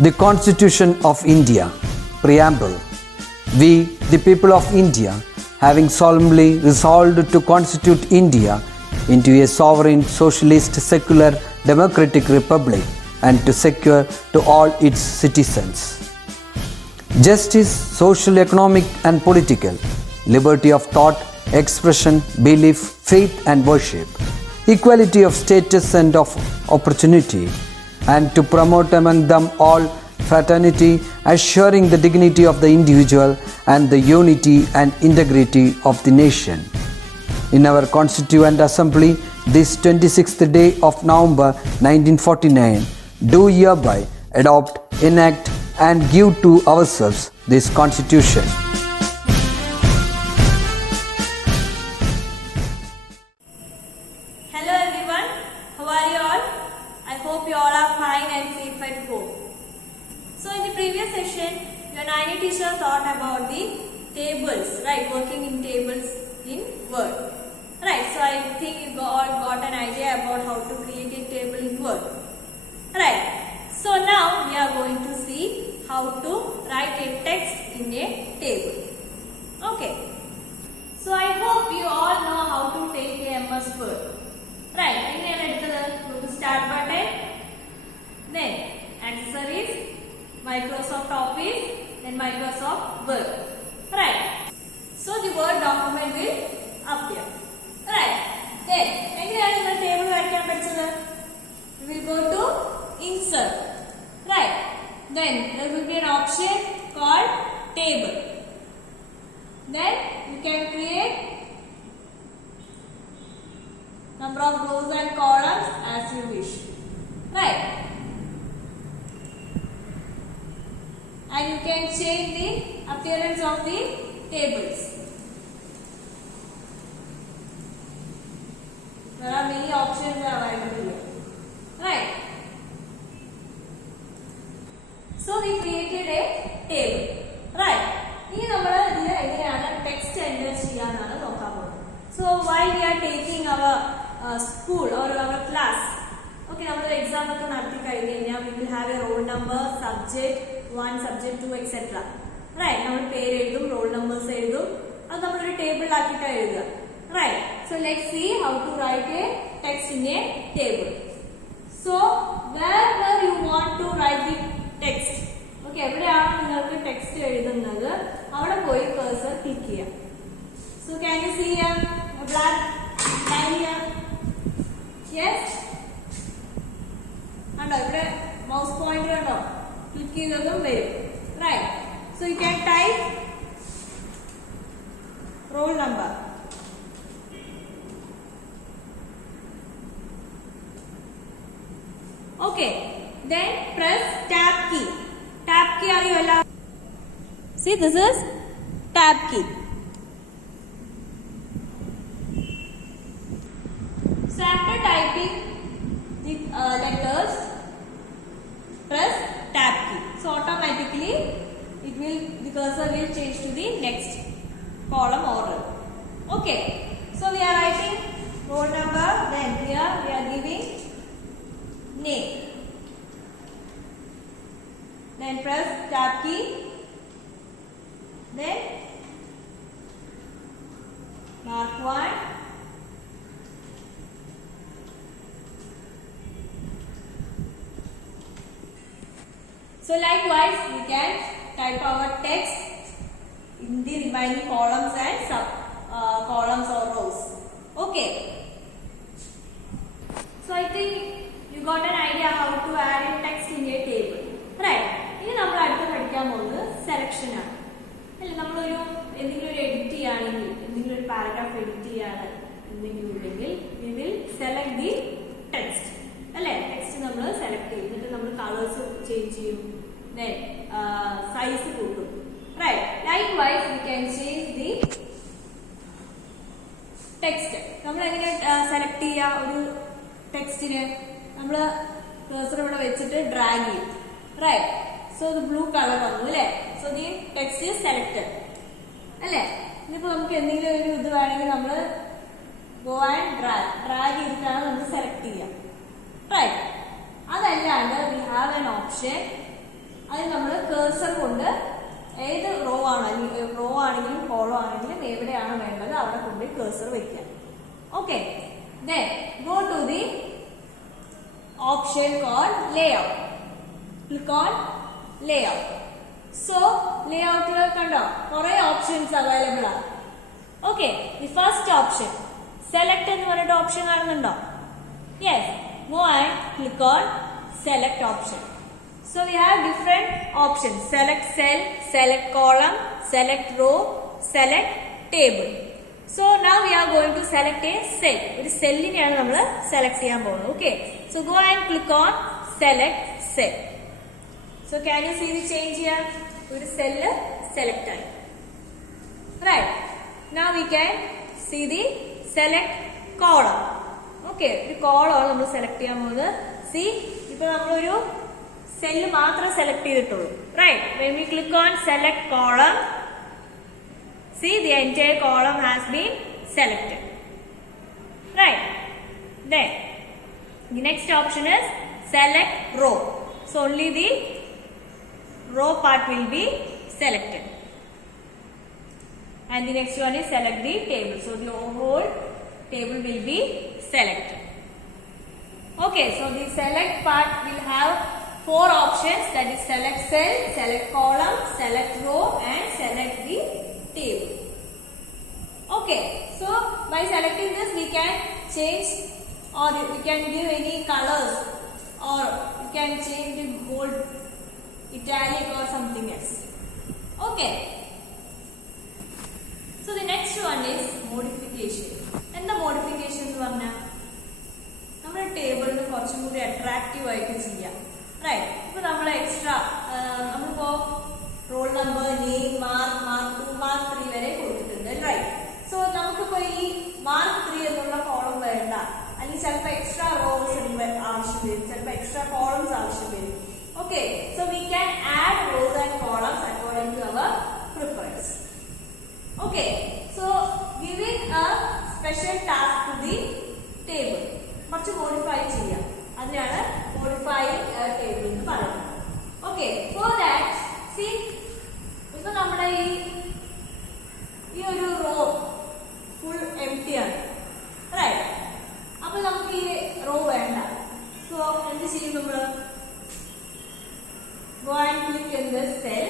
The Constitution of India, Preamble. We, the people of India, having solemnly resolved to constitute India into a sovereign, socialist, secular, democratic republic and to secure to all its citizens justice, social, economic and political, liberty of thought, expression, belief, faith and worship, equality of status and of opportunity, and to promote among them all fraternity, assuring the dignity of the individual and the unity and integrity of the nation. In our Constituent Assembly, this 26th day of November 1949, do hereby adopt, enact and give to ourselves this Constitution. Hello everyone, how are you all? I hope you all are fine and safe at home. So in the previous session, your 9 teacher thought about the tables, right? Working in tables in Word. Right, so I think you all got an idea about how to create a table in Word. Right, so now we are going to see how to write a text in a table. Okay, so I hope you all know how to take a MS Word. Right, go to Start button, then Accessories, Microsoft Office, then Microsoft Word. Right, so the Word document will appear. Right, then table we will go to Insert. Right, then there will be an option called Table. Then you can create number of rows and columns as you wish. Right, and you can change the appearance of the tables. There are many options available here. Right. So we created a table. Right. Now text enter. So while we are taking our school or our class, okay, our exam we will have a roll number, subject 1, subject 2, etc. Right. Our name, roll numbers, that's a table. Right, so let's see how to write a text in a table. So, wherever you want to write the text, okay, every you text cursor click here. So, can you see a black line here? Yes? And mouse pointer click here. Right, so you can type roll number. Okay, then press tab key. Tab key are you allowed? See, this is tab key. So after typing the letters, press tab key. So automatically the cursor will change to the next column or row. Okay, so we are writing roll number. Then here we are giving name. Then press tab key. Then mark 1. So likewise we can type our text in the remaining columns and sub columns or rows. Okay. So I think you got an idea how to add a text in a table. Right. Now we will selection. We will edit a paragraph we will select the text. Text we will select the colors change. Then size. Right. Likewise we can change the text. We will select the text. We will cursor drag it. Right. So the blue color comes. So the text is selected. Now we go and drag. Select. Right. We have an option cursor വെക്കുക. Okay, then go to the option called layout. Click on layout. So layout കണ്ടോ കുറേ options available ആണ്. Okay, the first option select എന്ന് പറഞ്ഞിട്ട് option കാണുന്നുണ്ടോ? Yes, go and click on select option. So we have different options: select cell, select column, select row, select table. So now we are going to select a cell. ഒരു സെല്ലിനെയാണ് നമ്മൾ select ചെയ്യാൻ പോകുന്നത്. Okay, so go and click on select cell. So can you see the change here? ഒരു cell select ആയി. Right, now we can see the select column. Okay, ഒരു column ആണ് നമ്മൾ select ചെയ്യാൻ പോകുന്നത്. See, ഇപ്പൊ നമ്മളൊരു സെല്ല് മാത്രം സെലക്ട് ചെയ്തിട്ടുള്ളൂ. Right, when we click on select column, see the entire column has been selected. Right, then the next option is select row. So only the row part will be selected. And the next one is select the table. So the whole table will be selected. Okay, so the select part will have 4 options, that is select cell, select column, select row and select the table. Okay, so by selecting this we can change or we can give any colors or we can change the bold, italic or something else. Okay, so the next one is modification. And the modification എന്ന് പറഞ്ഞാൽ നമ്മുടെ ടേബിളിന് കുറച്ചും കൂടി attractive ആയിട്ട് ചെയ്യാം. Right, ഇപ്പൊ നമ്മൾ extra നമ്മളിപ്പോ roll number, name, mark, mark 2, mark 3 വരെ കൊടുത്തിട്ടുണ്ട്. റൈറ്റ്, സോ നമുക്കിപ്പോ ഈ മാർക്ക് 3 എന്നുള്ള കോളം വേണ്ട, അല്ലെങ്കിൽ ചിലപ്പോൾ എക്സ്ട്രാ റോസ് ആവശ്യം വരും, ചിലപ്പോൾ എക്സ്ട്രാ കോളംസ് ആവശ്യം വരും. Okay, so we can add rows and columns according to our preference. Okay, so giving a special task to the table, കുറച്ച് മോഡിഫൈ ചെയ്യാം, അതിനാണ് മോഡിഫൈയിങ് ടേബിൾ എന്ന് പറയുന്നത്. ഓക്കെ, ഫോർ ദാറ്റ് സി ഇപ്പൊ നമ്മുടെ ഈ ഒരു റോ ഫുൾ എംപ്റ്റി ആണ്. റൈറ്റ്, അപ്പൊ നമുക്ക് ഈ റോ വേണ്ട. സോ എന്ത് ചെയ്യും നമ്മൾ? Go and click in this cell.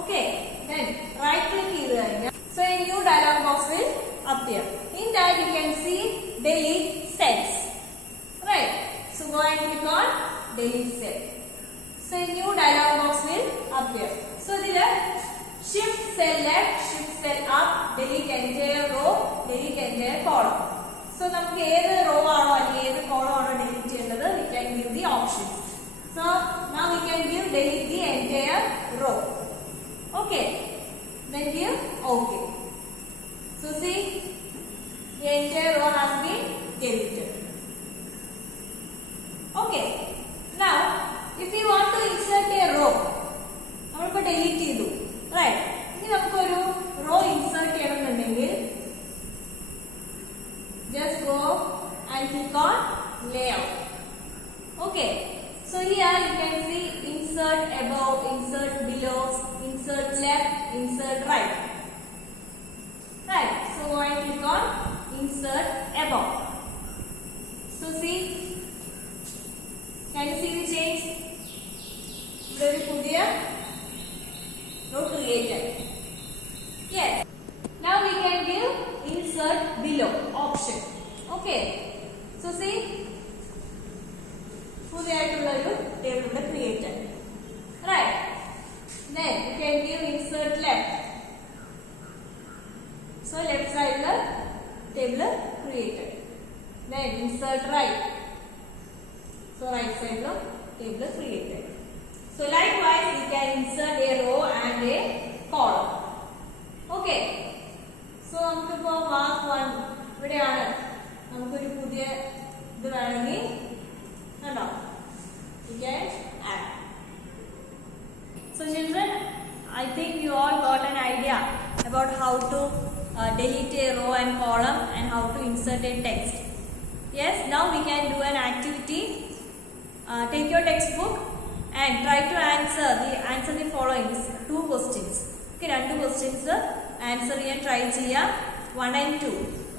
Okay, then right click ചെയ്ത് കഴിഞ്ഞാൽ so a new dialog box will appear. In that you can see delete cells. Right, so go and click on delete cell. So a new dialog box will appear. So the shift cell left, shift cell up, delete entire row, delete entire column. So നമുക്ക് ഏത് raw ആണോ അല്ലെങ്കിൽ ഏത് column ആണോ delete ചെയ്യേണ്ടത് we can give the options. So now we can give delete the entire row. Okay, then give OK. So see, the entire row has been deleted. Okay, now if you want to insert a row, നമ്മളിപ്പോ delete ചെയ്തു. Right, ഇനി നമുക്കൊരു raw insert ചെയ്യണമെന്നുണ്ടെങ്കിൽ just go and click on layout. Okay, so here you can see insert above, insert below, insert left, insert right. Right, so go and click on insert above. So see, can you see the change? ഇവിടെ ഒരു പുതിയ raw create ആയി. Yes, now we can give insert below option. Okay, so see, പുതിയതായിട്ടുള്ള ഒരു table ഇവിടെ create ആയി. Right, then you can give insert left. So left side the table created. Then insert right. So right side the table created. So likewise we can insert a row and a column. Okay, so നമുക്കിപ്പോ mark 1 ഇവിടെയാണ്, നമുക്കൊരു പുതിയ ഇത് വേണമെങ്കിൽ കണ്ടോ we can add. So children, I think you all got an idea about how to delete a row and column and how to insert a text. Yes, now we can do an activity. Take your textbook and try to answer the following 2 questions. Okay, 2 questions answer ചെയ്യാൻ try ചെയ്യാം 1 and 2.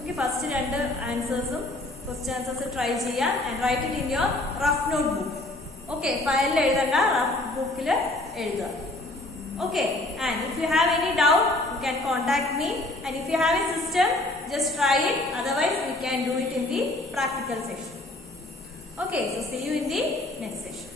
Okay, first രണ്ട് ആൻസേഴ്സും question answers try ചെയ്യുക and write it in your rough notebook. Okay, ഫയലിൽ എഴുതണ്ട, rough ബുക്കിൽ എഴുതുക. Okay, and if you have any doubt, you can contact me, and if you have a system, just try it, otherwise we can do it in the practical section. Okay, so see you in the next session.